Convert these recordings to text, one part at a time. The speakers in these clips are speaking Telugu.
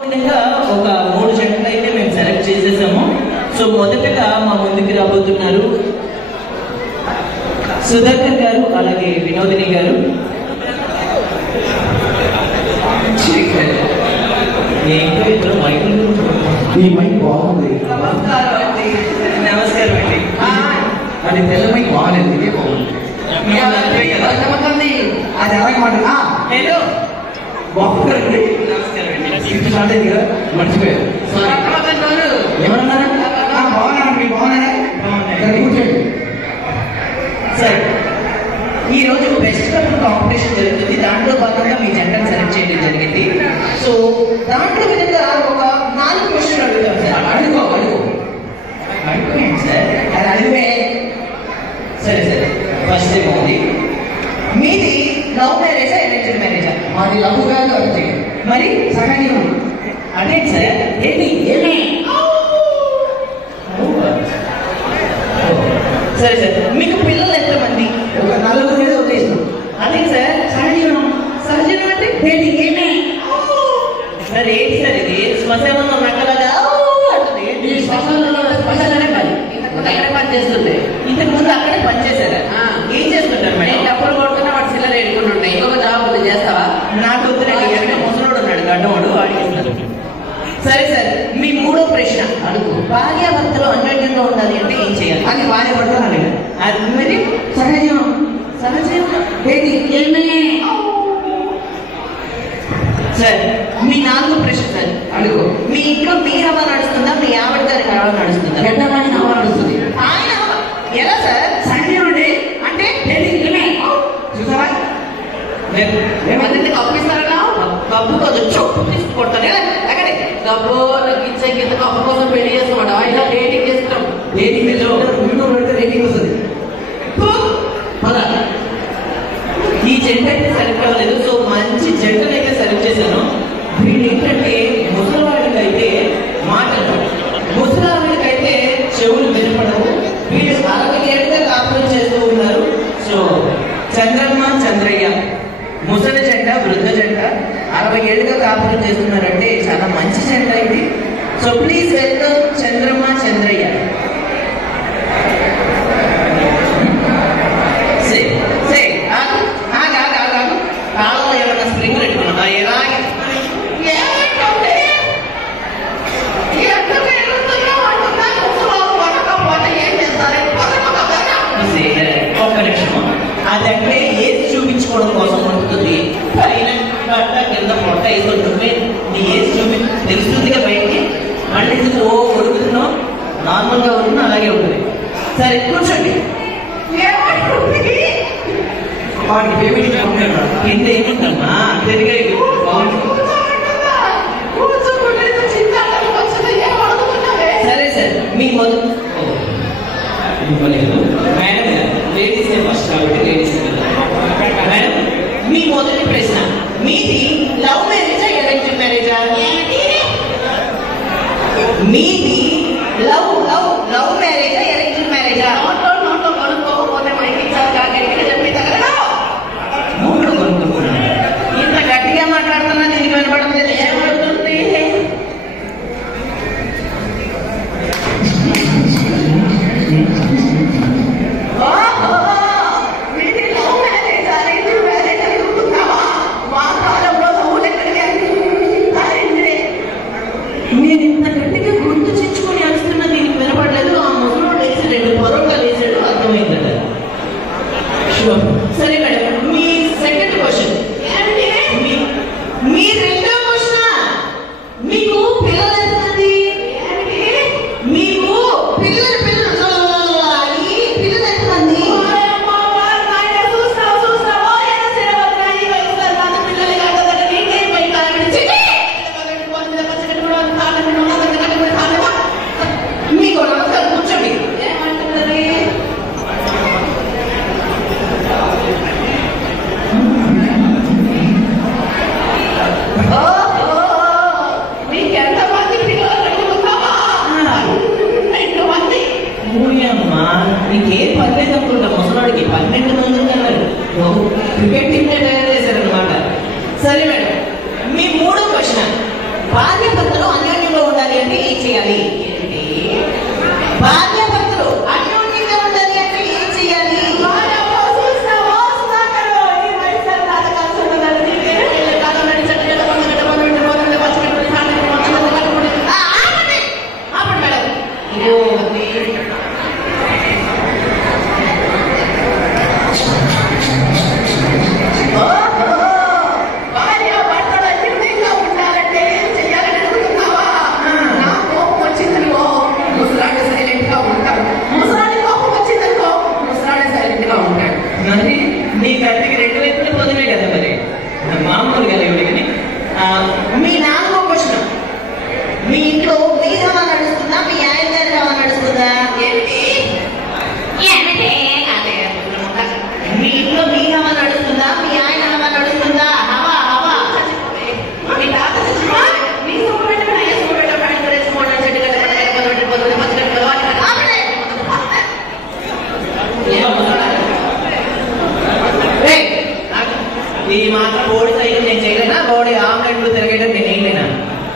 ఒక 3 జంటలు అయితే మేము సెలెక్ట్ చేసేసాము. సో మొదటగా మా ముందుకు రాబోతున్నారు సుధాకర్ గారు, అలాగే వినోదిని గారు. ఏంటో ఇద్దరు మైకులు బాగుంది. నమస్కారం అండి. అది తెల్ల మైక్ బాగాలేదు, ఇదే బాగుంది. అది అలాగే మాట హలో బాగుందండి. నమస్కారం అండి. మర్చిపోయారు. ఏమన్నారా? బాగున్నారండి. బాగున్నారా? కూర్చోండి. సరే, ఈ రోజు బెస్ట్ కపుల్ కాంపిటీషన్ జరుగుతుంది. దాంట్లో భాగంగా మీ జంటను సెలెక్ట్ చేయడం జరిగింది. సో దాంట్లో విధంగా ఒక 4 క్వశ్చన్లు అడుగుతాం సార్. అడుగుకోండి సార్. అది అడిగే. సరే సరే, ఫస్ట్ ఏమవుతుంది, మీది లవ్ మ్యారేజా అరేంజ్డ్ మ్యారేజా? మాది లవ్ కాదు, అది మరి సహజీవనం. అదే సార్. ఏంటి ఏమి? సరే సార్, మీకు పిల్లలు ఎంతమంది? ఒక 4 మీద ఉద్దేశం. అదే సార్ సహజీవనం. సహజీవనం అంటే ఏంటి ఏమి? సార్ ఏంటి సార్ ఇది? శ్మశానంలో నక్కలాగా అంటుంది. ఏంటి శ్మశానంలోనే పనిచేస్తుండే. ఇంతకు ముందు అక్కడే పనిచేశారా? ఏం చేస్తుంటారు మేడం? డబ్బులు కొడుతున్నా వాడు సిల్లర్ ఎడుకుంటుండే. ఇంకొక జాబ్ ఉంది, చేస్తావా? నాకు వద్దునండి, ఎక్కడ ముసలోడు ఉన్నాడు గడ్డవాడు, వాడికి. సరే సార్, మీ 3వ ప్రశ్న అడుగు. భార్యాభర్తలు అన్యోన్యంగా ఉండాలి అంటే ఏం చేయాలి? అది భార్య పడుతున్నాను. అది మరి సహజీవనం. సహజంగా ఏంటి సార్, మీ 4వ ప్రశ్న సార్ అడుగు. మీ ఇంట్లో మీ హవా నడుస్తుందా, మీ ఆవిడ గారి హవా నడుస్తుందా? గడ్డమని హవా నడుస్తుంది. ఆయన హవా ఎలా సార్? సహజీవనం అంటే చూసావా? ఏమంటే కప్పు ఇస్తారా? కప్పు కాదు, చొప్పు తీసుకుంటాను. అక్కడే డబ్బు నాకు ఇచ్చే కింద కప్పు కోసం పెళ్లి చేసుకోండి. ఆయన డేటింగ్ చేస్తాం. రేటింగ్ ముందు పెడితే రేటింగ్ వస్తుంది. పద. ఈ జంట అయితే సెలెక్ట్ అవ్వలేదు. సో మంచి జంటను అయితే సెలెక్ట్ చేశాను. వీళ్ళు ఏంటంటే ముసలివాడికి అయితే మాటలు, ముసలావిడికైతే చెవులు వినపడవు. వీళ్ళు 60 ఏళ్ళుగా కాపురం చేస్తూ ఉన్నారు. సో చంద్రమ్మ చంద్రయ్య, ముసలి జంట, వృద్ధ జంట, 60 ఏళ్ళుగా కాపురం చేస్తున్నారంటే చాలా మంచి జంట ఇది. So please welcome Chandramma Chandraiah. కాలంలో ఏమన్నా స్ప్రింగ్ పెట్టుకున్నా ఎలాగే ఒక్క నిమిషం. అదంటే ఏది చూపించుకోవడం కోసం ఉంటుంది. పైన బట్ట కింద పొట్ట వేసుకుంటుంది. నీ ఏది తెలుస్తుందిగా బయటికి. మళ్ళీ ఓ ఉడుకుతున్నావు, నార్మల్గా ఉడుకున్నా అలాగే ఉంటుంది. సరే కూర్చోండి. వాడికి పేమెంట్ కింద ఏముంటమ్మా తెలిగా సరే సార్, మీ మొదలు మేడం లేడీస్ ఫస్ట్ కాబట్టి లేడీస్ మేడం, మీ మొదటి ప్రశ్న, మీది లవ్ మ్యారేజా అరేంజ్డ్ మ్యారేజా? మీది లవ్ మ్యారేజా అరేంజ్డ్ మ్యారేజా? కొనుక్కోకపోతే మైకి ఇచ్చారు కాకెట్టిగా చెప్పి తగలడా? ఇంత గట్టిగా మాట్లాడుతున్నా దీనికి వినపడలేదు. ఏమవుతుంది? మీరు ఇంత గట్టిగా గుర్తు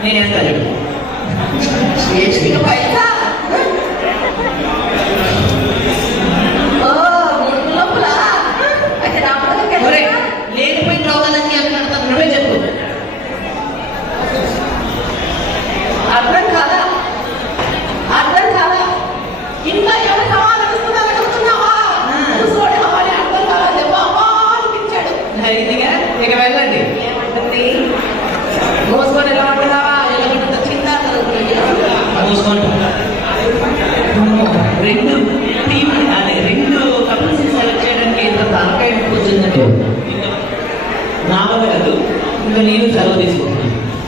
నేను వేస్తా చెప్పు నీకు పైసా